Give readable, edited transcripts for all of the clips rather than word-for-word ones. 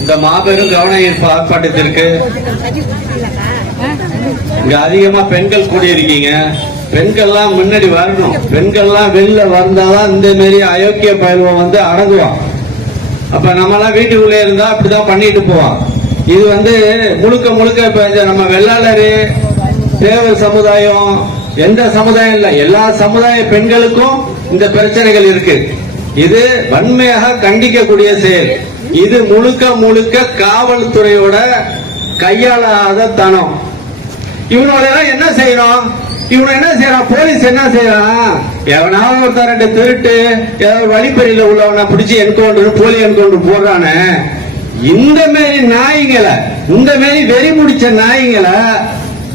இந்த மாபெரும் கவன ஈர்ப்பு ஆர்ப்பாட்டத்திற்கு இங்க அதிகமா பெண்கள் கூடியிருக்கீங்க. பெண்கள்லாம் முன்னாடி வரணும். பெண்கள்லாம் வெளில வந்தாதான் இந்த மாதிரி அயோக்கிய பயில்வம் அடங்குவான். அப்ப நம்ம எல்லாம் வீட்டுக்குள்ளே இருந்தா அப்படிதான் பண்ணிட்டு போவான். இது முழுக்க முழுக்க இப்ப நம்ம வெள்ளாளரு தேவர் சமுதாயம் எந்த சமுதாயம் இல்ல, எல்லா சமுதாய பெண்களுக்கும் இந்த பிரச்சனைகள் இருக்கு. இது வன்மையாக கண்டிக்கக்கூடிய செயல். இது முழுக்க முழுக்க காவல்துறையோட கையாளாத தனம். இவனோட என்ன செய்யணும்? இவனை என்ன செய்யறான்? போலீஸ் என்ன செய்யறான்? எவனாவது ஒருத்தர் ரெண்டு திருட்டு ஏதாவது வழிப்பறியில உள்ளவனை பிடிச்சி என்கவுண்டர் போலி என்கவுண்டர் போடுறானே. இந்த மாரி நாய்களை, இந்த மாரி வெறி முடிச்ச நாய்களை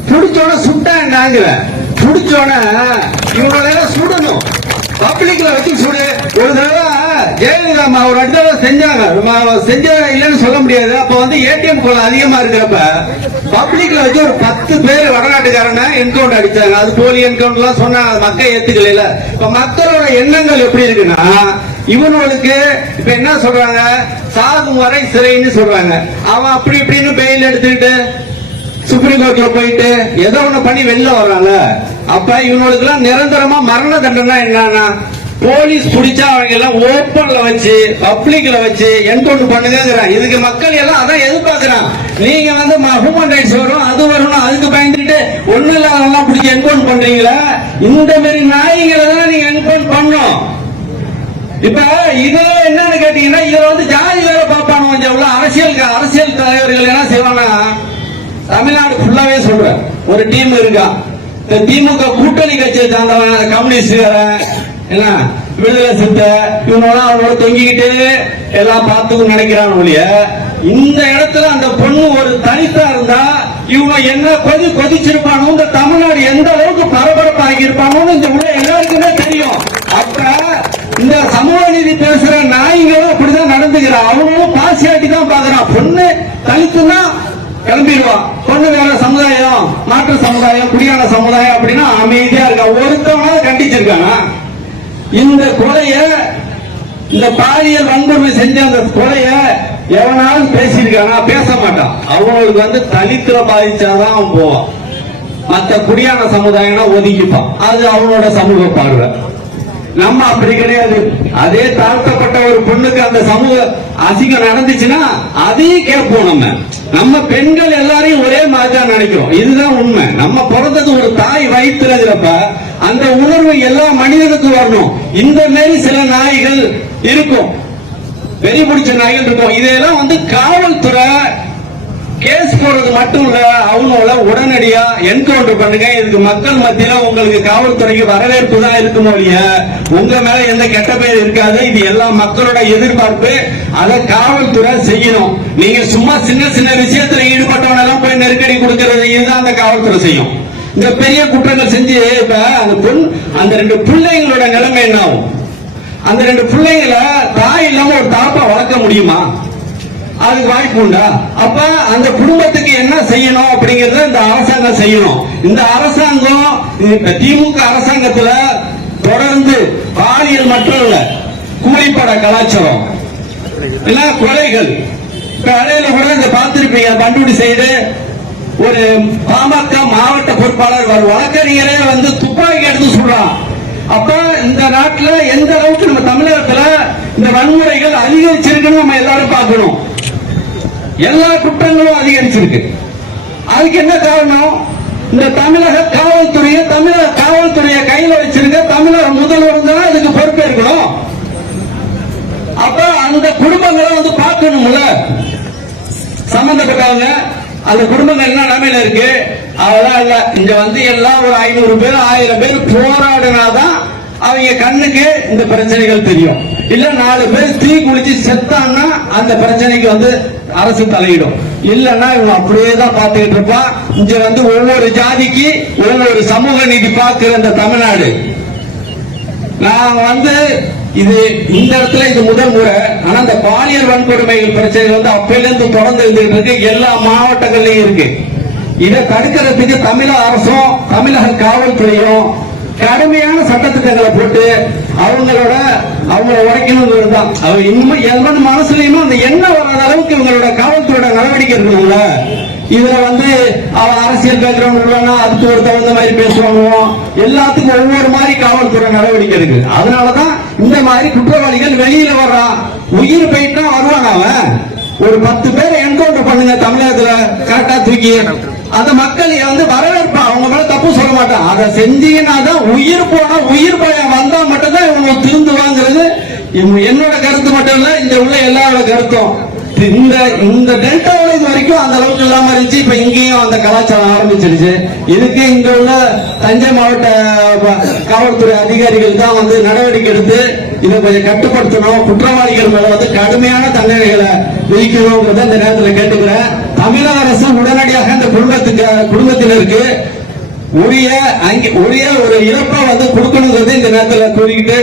பிடிச்சோட சுட்டாங்க. பிடிச்சோட இவனோட சுடணும், பப்ளிக்ல வச்சு சுடு. ஒரு தடவை ஜெயலலிதா ஒரு இடத்துல செஞ்சாங்க, செஞ்ச இல்லைன்னு சொல்ல முடியாது. அப்ப ஏடிஎம் கொள்ள அதிகமா இருக்கிறப்ப பப்ளிக்ல வச்சு ஒரு 10 பேர் வடநாட்டுக்காரன என்கவுண்டர் அடிச்சாங்க. அது போலி என்கவுண்டர் எல்லாம் சொன்னாங்க, மக்கள் ஏத்துக்கல. இப்ப மக்களோட எண்ணங்கள் எப்படி இருக்குன்னா, இவனுக்கு இப்ப என்ன சொல்றாங்க, சாகும் வரை சிறைன்னு சொல்றாங்க. அவன் அப்படி இப்படின்னு பெயில் எடுத்துக்கிட்டு சுப்ரீம் கோர்ட்ல போயிட்டு ஏதோ ஒண்ணு பண்ணி வெளில வர்றாங்க. அப்ப இவனுக்கு எல்லாம் நிரந்தரமா மரண தண்டனை என்னன்னா, போலீஸ் பிடிச்சா அவங்க எல்லாம் ஓப்பன்ல வச்சு பப்ளிக்ல வச்சு என்கவுண்டர் பண்ணுங்க. இதுக்கு மக்கள் எல்லாம் அதான் எதிர்பார்க்கிறான். நீங்க ஹியூமன் ரைட்ஸ் வரும், அது வரணும், அதுக்கு பயந்துட்டு ஒண்ணு இல்லாதவங்க பிடிச்சி என்கவுண்டர் பண்றீங்களா? இந்த மாதிரி நாய்களை தான் நீங்க என்கவுண்டர் பண்ணும். இப்ப இதுல என்னன்னு கேட்டீங்கன்னா, இதுல ஜாதி வேற பார்ப்பானு. கொஞ்சம் அரசியல் தலைவர்கள் என்ன செய்வாங்க, தமிழ்நாடு ஃபுல்லாவே சொல்றேன், ஒரு டீம் இருக்கா. திமுக கூட்டணி கட்சியை சார்ந்தவன் கம்யூனிஸ்ட் என்ன விடுதலை சித்த இவனோட அவனோட தொங்கிக்கிட்டு எல்லாம் பார்த்துக்கும் நினைக்கிறான் ஒழிய, இந்த இடத்துல அந்த பொண்ணு ஒரு தனித்தா இருந்தா இவங்க என்ன கொதிச்சிருப்பானோ, இந்த தமிழ்நாடு எந்த அளவுக்கு பரபரப்பாகி இருப்பானோன்னு இந்த உள்ள எல்லாருக்குமே தெரியும். அப்ப இந்த சமூக நீதி பேசுற நாய்களும் அப்படிதான் நடந்துக்கிறான். அவங்களும் பாசியாட்டி தான் பாக்குறான். பொண்ணு தலித்துனா கிளம்பிடுவான். பொண்ணு வேற சமுதாயம், மாற்று சமுதாயம், குடியான சமுதாயம் அப்படின்னா அமைதியா இருக்கா. ஒருத்தவனால கண்டிச்சிருக்காங்க. இந்த கொலைய, இந்த பாலியல் வன்கொடுமை செஞ்ச அந்த கொலைய எவனாலும் பேசியிருக்கானா? பேச மாட்டான். அவங்களுக்கு தலித்துல பாதிச்சாதான் அவன் போவான். மற்ற குடியான சமுதாயம்னா ஒதுக்கிப்பான். அது அவனோட சமூக பார்வை. நம்ம அப்படி கிடையாது. அதே தாழ்த்தப்பட்ட ஒரு பொண்ணுக்கு அந்த சமூக அசிங்கம் நடந்துச்சுன்னா அதையும் கேட்போம். நம்ம பெண்கள் எல்லாரையும் ஒரே மாதிரி தான் நினைக்கிறோம். இதுதான் உண்மை. நம்ம பிறந்தது ஒரு தாய் வயிற்றுலங்கிறப்ப அந்த உணர்வு எல்லா மனிதனுக்கும் வரணும். இந்த மாதிரி சில நாய்கள் இருக்கும், வெறி பிடிச்ச நாய்கள் இருக்கும். இதெல்லாம் காவல்துறை கேஸ் போடுறது மட்டும் இல்ல, அவங்கள உடனடியா என்கவுண்டர் பண்ணுங்க. இதுக்கு மக்கள் மத்தியில உங்களுக்கு காவல்துறைக்கு வரவேற்பு தான் இருக்குமோ இல்லையா, உங்க மேல எந்த கெட்ட பேர் இருக்காது. இது எல்லா மக்களோட எதிர்பார்ப்பு. அதை காவல்துறை செய்யணும். நீங்க சும்மா சின்ன சின்ன விஷயத்துல ஈடுபட்டவனெல்லாம் போய் நெருக்கடி கொடுக்கிறது, இதுதான் அந்த காவல்துறை செய்யும். இந்த பெரிய குற்றங்கள் செஞ்சு இப்ப அந்த 2 பிள்ளைங்களோட நிலைமை என்ன ஆகும்? அந்த 2 பிள்ளைங்களை தாய் இல்லாம ஒரு தாப்பா வளர்க்க முடியுமா? அதுக்கு வாய்ப்பு உண்டா? அப்ப அந்த குடும்பத்துக்கு என்ன செய்யணும் அப்படிங்கறத இந்த அரசாங்கம் செய்யணும். இந்த அரசாங்கம் திமுக அரசாங்கத்துல தொடர்ந்து பாலியல் மட்டும் இல்ல, கூலிப்பட கலாச்சாரம், கொலைகள். இப்ப இடையில கூட இந்த பார்த்திருப்பீங்க, பண்டுடி சைடு ஒரு பாமக மாவட்ட பொறுப்பாளர் வழக்கறிஞரே துப்பாக்கி எடுத்து சொல்றான். அப்ப இந்த நாட்டுல எந்த அளவுக்கு நம்ம தமிழகத்துல இந்த வன்முறைகள் அதிகரிச்சிருக்குன்னு நம்ம எல்லாரும் பார்க்கணும். எல்லா குற்றங்களும் அதிகரிச்சிருக்கு. அதுக்கு என்ன காரணம்? இந்த தமிழக காவல்துறையை கையில வச்சிருக்க தமிழக முதல்வர் தான் இதுக்கு பொறுப்பேற்கணும். அப்ப அந்த குடும்பங்களை பார்க்கணும்ல, சம்பந்தப்பட்டவங்க அந்த குடும்பங்கள் என்ன நிலைமையில இருக்கு. அதெல்லாம் இல்ல. இங்க எல்லாம் ஒரு 500 பேர் 1000 பேர் போராடினாதான் அவங்க கண்ணுக்கு இந்த பிரச்சனைகள் தெரியும். இல்ல 4 பேர் தீ குளிச்சு செத்தான்னா அந்த பிரச்சனைக்கு அரசு தலையிடும். இல்லன்னா இவன் அப்படியே தான் பார்த்துக்கிட்டு இருப்பான். இங்க ஒவ்வொரு ஜாதிக்கு ஒவ்வொரு சமூக நீதி பார்க்கிற இந்த தமிழ்நாடு. நான் இது இந்த இடத்துல இது முதல் முறை. ஆனா இந்த பாலியல் வன்கொடுமைகள் பிரச்சனை அப்பையிலிருந்து தொடர்ந்து இருந்துட்டு இருக்கு. எல்லா மாவட்டங்கள்லயும் இருக்கு. இதை தடுக்கிறதுக்கு தமிழக அரசும் தமிழக காவல்துறையும் கடுமையான சட்டத்திட்டங்களை போட்டு அவங்கள உடைக்கணுங்கிறது தான். இன்னும் எவ்வளவு மனசுலயும் அந்த எண்ணம் வராத அளவுக்கு இவங்களோட காவல்துறையோட நடவடிக்கை இருக்கணும்ல. இதுல அவன் அரசியல் பேக்ரவுண்ட் உள்ளனா அதுக்கு ஒரு தகுந்த மாதிரி பேசுவாங்க. எல்லாத்துக்கும் ஒவ்வொரு மாதிரி காவல்துறை நடவடிக்கை இருக்கு. அதனாலதான் இந்த மாதிரி குற்றவாளிகள் வெளியில வர்றான். உயிர் போயிட்டா வருவான். அவன் ஒரு 10 பேரை என்கவுண்டர் பண்ணுங்க தமிழகத்துல கரெக்டா தூக்கி அந்த மக்கள் வரவேற்பா. அவங்க மேல தப்பு சொல்ல மாட்டான். அதை செஞ்சீங்கன்னா தான் உயிர் பயம் வந்தா மட்டும்தான் இவங்க திருந்துவாங்கிறது என்னோட கருத்து மட்டும் இல்ல, இங்க உள்ள எல்லாரோட கருத்தும். இந்த டெல்டாவில் இது வரைக்கும் அந்த அளவுக்கு இல்லாம இருந்துச்சு. இப்ப இங்கேயும் அந்த கலாச்சாரம் ஆரம்பிச்சிருச்சு. இதுக்கு இங்க உள்ள தஞ்சை மாவட்ட காவல்துறை அதிகாரிகள் தான் நடவடிக்கை எடுத்து இதை கொஞ்சம் கட்டுப்படுத்தணும். குற்றவாளிகள் மேல கடுமையான தண்டனைகளை விதிக்கணும்ன்றத இந்த நேரத்தில் கேட்டுக்கிறேன். தமிழக அரசு உடனடியாக இந்த குடும்பத்தினருக்கு உரிய ஒரு இழப்பை கொடுக்கணுங்கிறது இந்த நேரத்தில் கூறிக்கிட்டு